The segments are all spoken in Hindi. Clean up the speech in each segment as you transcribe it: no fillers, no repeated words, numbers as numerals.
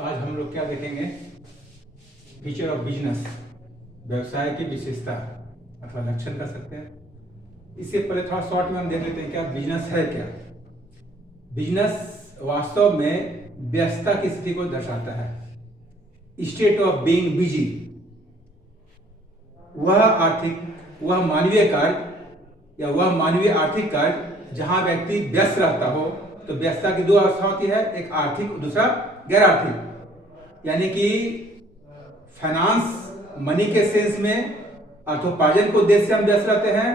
तो आज हम लोग क्या देखेंगे, फीचर ऑफ बिजनेस, व्यवसाय की विशेषता अथवा लक्षण कर सकते हैं। इससे पहले थोड़ा शॉर्ट में हम देख लेते हैं क्या बिजनेस है। क्या बिजनेस वास्तव में व्यस्तता की स्थिति को दर्शाता है, स्टेट ऑफ बीइंग बिजी। वह मानवीय कार्य या वह मानवीय आर्थिक कार्य जहां व्यक्ति व्यस्त रहता हो। तो व्यस्तता की दो अवस्था होती है, एक आर्थिक, दूसरा गैर आर्थिक। यानी कि फाइनेंस, मनी के सेंस में अर्थोपार्जन के उद्देश्य से हम व्यस्त रहते हैं,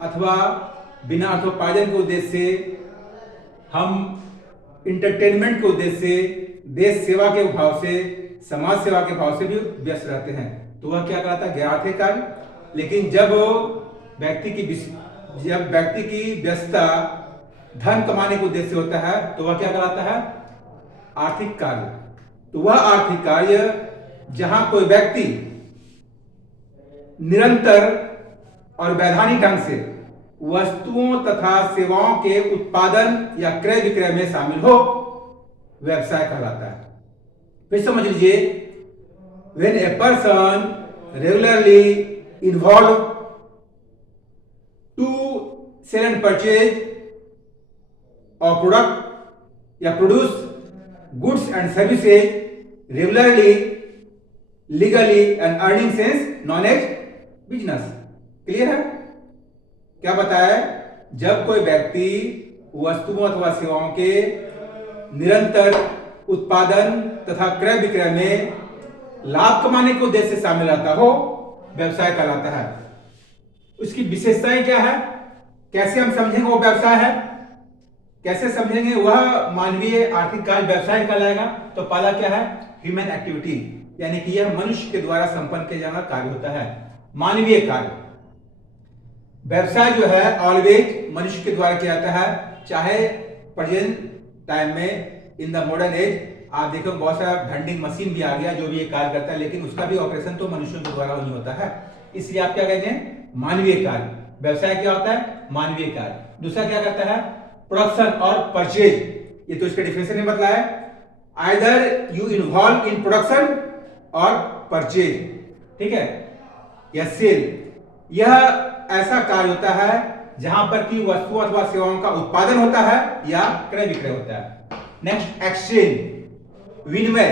अथवा बिना अर्थोपार्जन के उद्देश्य से हम इंटरटेनमेंट के उद्देश्य से, देश सेवा के भाव से, समाज सेवा के भाव से भी व्यस्त रहते हैं। तो वह क्या कहलाता है, गैर आर्थिक कार्य। लेकिन जब व्यक्ति की व्यस्तता धन कमाने के उद्देश्य से होता है तो वह क्या कहलाता है, आर्थिक कार्य। तो वह आर्थिक कार्य जहां कोई व्यक्ति निरंतर और वैधानिक ढंग से वस्तुओं तथा सेवाओं के उत्पादन या क्रय विक्रय में शामिल हो, व्यवसाय कहलाता है। फिर समझ लीजिए, when a person regularly involved to sell and purchase or product या produce goods and services regularly, legally and earning sense known as business। Clear है? क्या बताया? जब कोई व्यक्ति वस्तुओं अथवा सेवाओं के निरंतर उत्पादन तथा क्रय विक्रय में लाभ कमाने के उद्देश्य से शामिल रहता हो, व्यवसाय कहलाता है। उसकी विशेषताएं क्या है, कैसे हम समझेंगे वो व्यवसाय है, कैसे समझेंगे वह मानवीय आर्थिक कार्य व्यवसाय कहलाएगा। तो पहला क्या है, ह्यूमन एक्टिविटी, यानी कि यह मनुष्य के द्वारा संपन्न किया जाना कार्य होता है, मानवीय कार्य। व्यवसाय जो है ऑलवेज मनुष्य के द्वारा किया जाता है, चाहे प्रेजेंट टाइम में, इन द मॉडर्न एज आप देखो बहुत सारा वेंडिंग मशीन भी आ गया जो भी ये कार्य करता है, लेकिन उसका भी ऑपरेशन तो मनुष्यों के द्वारा नहीं होता है। इसलिए आप क्या कहते हैं, मानवीय कार्य। व्यवसाय क्या होता है, मानवीय कार्य। दूसरा क्या करता है, प्रोडक्शन और परचेज। ये तो इसके डिफिनेशन में बतलाया है, either you involve in production और परचेज, ठीक है, या सेल। यह ऐसा कार्य होता है जहां पर की वस्तुओं अथवा सेवाओं का उत्पादन होता है या क्रय विक्रय होता है। नेक्स्ट, एक्सचेंज, विनिमय।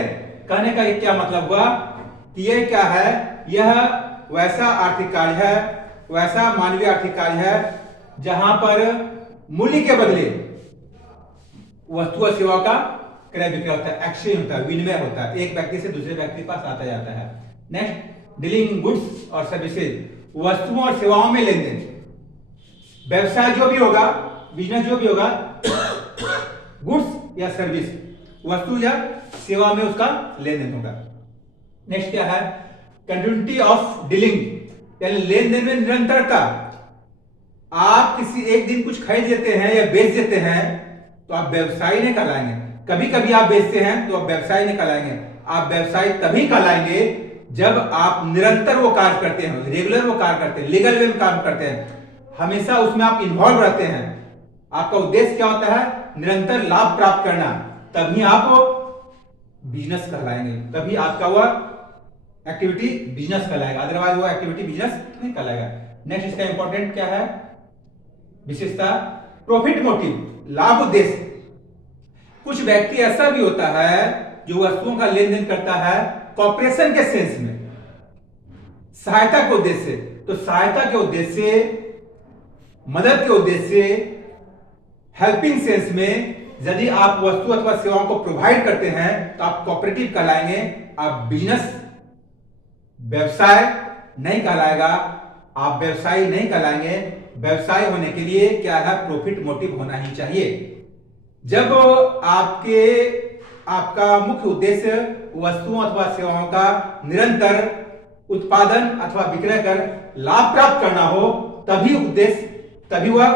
कहने का क्या मतलब हुआ कि यह क्या है, यह वैसा आर्थिक कार्य है, वैसा मानवीय आर्थिक कार्य है जहां पर मूल्य के बदले वस्तु और सेवा का क्रय विक्रय होता है, एक्सचेंज होता है, विनिमय होता है, एक व्यक्ति से दूसरे व्यक्ति के पास आता जाता है। नेक्स्ट, डीलिंग इन गुड्स और सर्विसेज, वस्तुओं और सेवाओं में लेन देन। व्यवसाय जो भी होगा, बिजनेस जो भी होगा, गुड्स या सर्विस, वस्तु या सेवा में उसका लेन देन होगा। नेक्स्ट क्या है, कंटिन्यूटी ऑफ डीलिंग, यानी लेन देन में निरंतरता। आप किसी एक दिन कुछ खरीद देते हैं या बेच देते हैं तो आप व्यवसायी नहीं कहलाएंगे। कभी कभी आप बेचते हैं तो आप व्यवसायी नहीं कहलाएंगे। आप व्यवसायी तभी कहलाएंगे जब आप निरंतर वो कार्य करते हैं, रेगुलर वो कार्य करते हैं, लीगल वे में काम करते हैं, हमेशा उसमें आप इन्वॉल्व रहते हैं। आपका उद्देश्य क्या होता है, निरंतर लाभ प्राप्त करना, तभी आप बिजनेस कहलाएंगे, तभी आपका वह एक्टिविटी बिजनेस कहलाएगा, अदरवाइज वो एक्टिविटी बिजनेस नहीं कहलाएगा। नेक्स्ट, इसका इंपॉर्टेंट क्या है, विशेषता, प्रॉफिट मोटिव, लाभ उद्देश्य। कुछ व्यक्ति ऐसा भी होता है जो वस्तुओं का लेन देन करता है कॉर्पोरेशन के सेंस में, सहायता के उद्देश्य से। तो सहायता के उद्देश्य से, मदद के उद्देश्य से, हेल्पिंग सेंस में यदि आप वस्तु अथवा सेवाओं को प्रोवाइड करते हैं तो आप कोऑपरेटिव कहलाएंगे, आप बिजनेस, व्यवसाय नहीं कहलाएगा, आप व्यवसायी नहीं कहलाएंगे। व्यवसाय होने के लिए क्या है, प्रॉफिट मोटिव होना ही चाहिए। जब आपका मुख्य उद्देश्य वस्तुओं अथवा सेवाओं का निरंतर उत्पादन अथवा विक्रय कर लाभ प्राप्त करना हो, तभी वह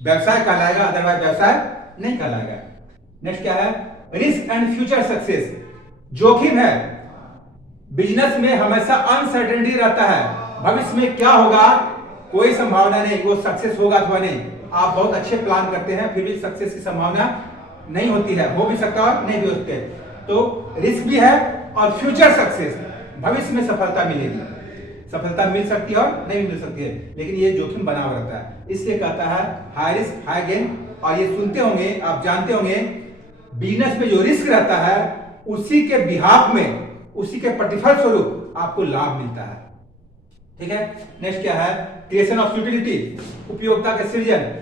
व्यवसाय कहलाएगा, अदरवाइज व्यवसाय नहीं कहलाएगा। नेक्स्ट क्या है, रिस्क एंड फ्यूचर सक्सेस, जोखिम है। बिजनेस में हमेशा अनसर्टेनिटी रहता है, भविष्य में क्या होगा कोई संभावना नहीं, वो सक्सेस होगा अथवा नहीं। आप बहुत अच्छे प्लान करते हैं फिर भी सक्सेस की संभावना नहीं होती है, हो भी सकता है नहीं भी होते। तो रिस्क भी है और फ्यूचर सक्सेस, भविष्य में सफलता मिलेगी। सफलता मिल सकती है और नहीं मिल सकती है, लेकिन ये जोखिम बना हुआ रहता है, इसलिए कहता है हाई रिस्क हाई गेन। और ये सुनते होंगे, आप जानते होंगे, बिजनेस में जो रिस्क रहता है उसी के बिहाफ में, उसी के प्रतिफल स्वरूप आपको लाभ मिलता है। ठीक है, नेक्स्ट क्या है? क्रिएशन ऑफ यूटिलिटी, उपयोगिता के सृजन।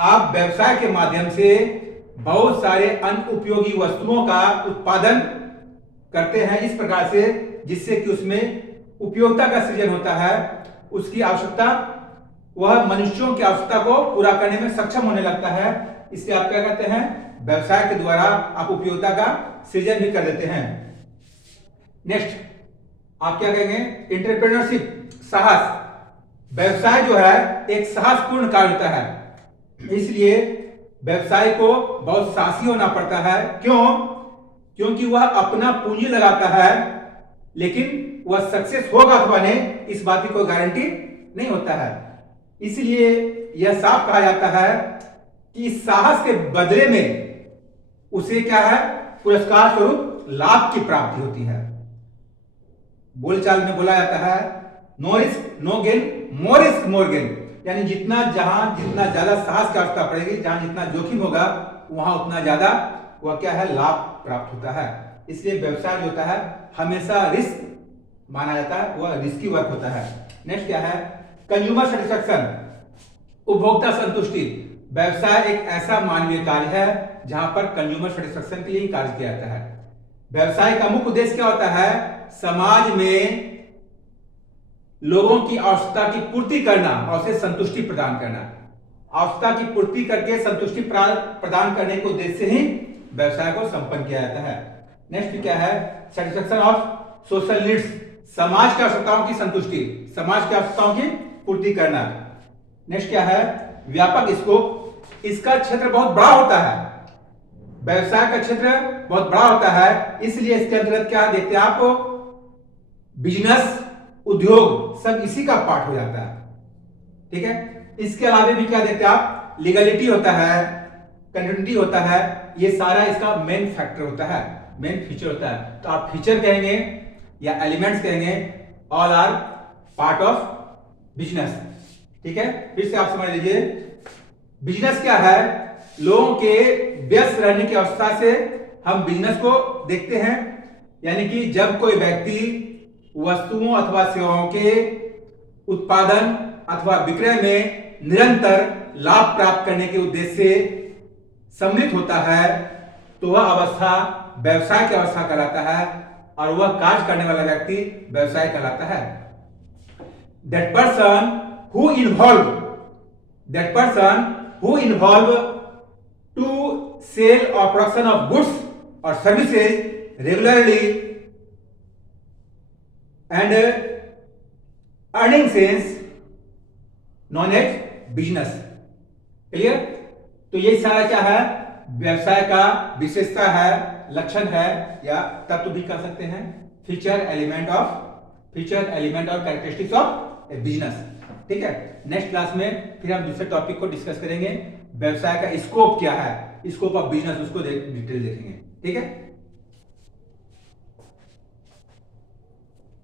आप व्यवसाय के माध्यम से बहुत सारे अनुपयोगी वस्तुओं का उत्पादन करते हैं इस प्रकार से जिससे कि उसमें उपयोगिता का सृजन होता है, उसकी आवश्यकता, वह मनुष्यों की आवश्यकता को पूरा करने में सक्षम होने लगता है। इसलिए आप क्या कहते हैं? व्यवसाय के द्वारा आप उपयोगिता का सृजन भी कर देते हैं। नेक्स्ट आप क्या कहेंगे? एंटरप्रेन्योरशिप, साहस। व्यवसाय जो है एक साहसपूर्ण कार्य होता है, इसलिए व्यवसाय को बहुत साहसी होना पड़ता है। क्यों? क्योंकि वह अपना पूंजी लगाता है, लेकिन वह सक्सेस होगा अथवा नहीं, इस बात की कोई गारंटी नहीं होता है। इसलिए यह साफ कहा जाता है कि साहस के बदले में उसे क्या है? पुरस्कार स्वरूप लाभ की प्राप्ति होती है। बोलचाल में बोला जाता है no risk no gain, more risk more gain, यानी जितना ज्यादा साहस की आवश्यकता पड़ेगी, जहां जितना जोखिम होगा वहां उतना ज्यादा वह क्या है? लाभ प्राप्त होता है। इसलिए व्यवसाय जो होता है हमेशा रिस्क माना जाता है, वह रिस्की वर्क होता है। नेक्स्ट क्या है? कंज्यूमर सेटिस्फैक्शन, उपभोक्ता संतुष्टि। व्यवसाय एक ऐसा मानवीय कार्य है जहां पर कंज्यूमर सेटिस्फैक्शन के लिए कार्य किया जाता है। व्यवसाय का मुख्य उद्देश्य क्या होता है? समाज में लोगों की आवश्यकता की पूर्ति करना और उसे संतुष्टि प्रदान करना। आवश्यकता की पूर्ति करके संतुष्टि प्रदान करने के उद्देश्य से ही व्यवसाय को संपन्न किया जाता है। नेक्स्ट क्या है? सेटिस्फैक्शन ऑफ सोशल नीड्स, समाज की आवश्यकताओं की संतुष्टि, समाज की आवश्यकताओं की पूर्ति करना। नेक्स्ट क्या है? व्यापक स्कोप, इसका क्षेत्र बहुत बड़ा होता है। व्यवसाय का क्षेत्र बहुत बड़ा होता है, इसलिए इसके अंतर्गत क्या देखते हैं आप? बिजनेस, उद्योग, सब इसी का पार्ट हो जाता है। ठीक है, इसके अलावा भी क्या देखते हैं आप? लीगलिटी होता है, कंटिन्यूटी होता है, ये सारा इसका मेन फैक्टर होता है, मेन फीचर होता है। तो आप फीचर कहेंगे या एलिमेंट्स कहेंगे, all are part of business. ठीक है, फिर से आप समझ लीजिए, बिजनेस क्या है? लोगों के व्यस्त रहने की अवस्था से हम बिजनेस को देखते हैं, यानी कि जब कोई व्यक्ति वस्तुओं अथवा सेवाओं के उत्पादन अथवा विक्रय में निरंतर लाभ प्राप्त करने के उद्देश्य से सम्मिलित होता है, तो वह अवस्था व्यवसाय की अवस्था कहलाता है, और वह कार्य करने वाला व्यक्ति व्यवसाय कहलाता है। That person who involve to sale or production of goods or services regularly and earning sense known as business। Clear? तो ये सारा क्या है? व्यवसाय का विशेषता है, लक्षण है, या तत्व भी कह सकते हैं, feature element of characteristics of A business. ठीक है, नेक्स्ट क्लास में फिर हम दूसरे टॉपिक को डिस्कस करेंगे, व्यवसाय का स्कोप क्या है, स्कोप ऑफ बिजनेस, उसको डिटेल देखेंगे। ठीक है।